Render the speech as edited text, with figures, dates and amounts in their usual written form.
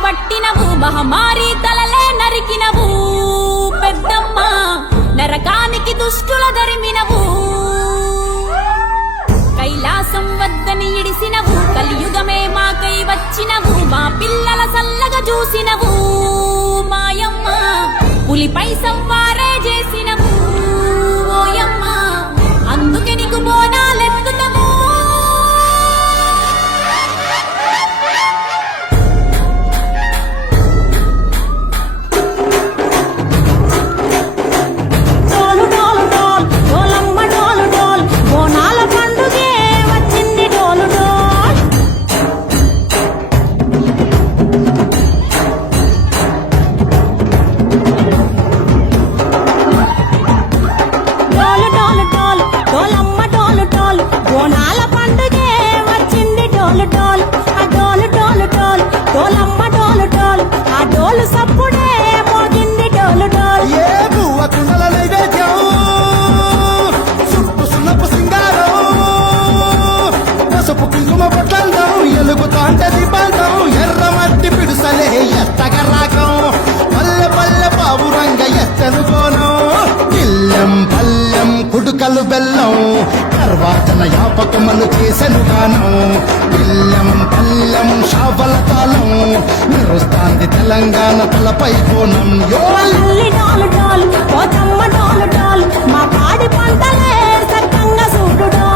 తగలబట్టినవు మహమారి తలలే నరికినవు పెద్దమ్మ నరకానికి దుష్టుల ధరిమినవు కైలాసం వద్దని ఇడిసినవు కలియుగమే మాకై వచ్చినవు మా పిల్లల సల్లగా చూసినవు మాయమ్మ పులిపై సంవారే చేసినవు ఓయమ్మ అందుకే నీకు బోనాలెత్తుతాము ఎర్రమట్టి పిడుసలే ఎత్తగరాకం పల్లె పల్లె పావురంగ ఎత్తనుకోను ఇల్లెం పల్లెం కుడుకలు బెల్లం తర్వాతన యాపకమలు చేసెను గానం ఇల్లెం పల్లెం షాపల తాళం నిరుస్తాంది తెలంగాణ తలపై కోణం మా పాడి పంటలే సక్కంగా చూడు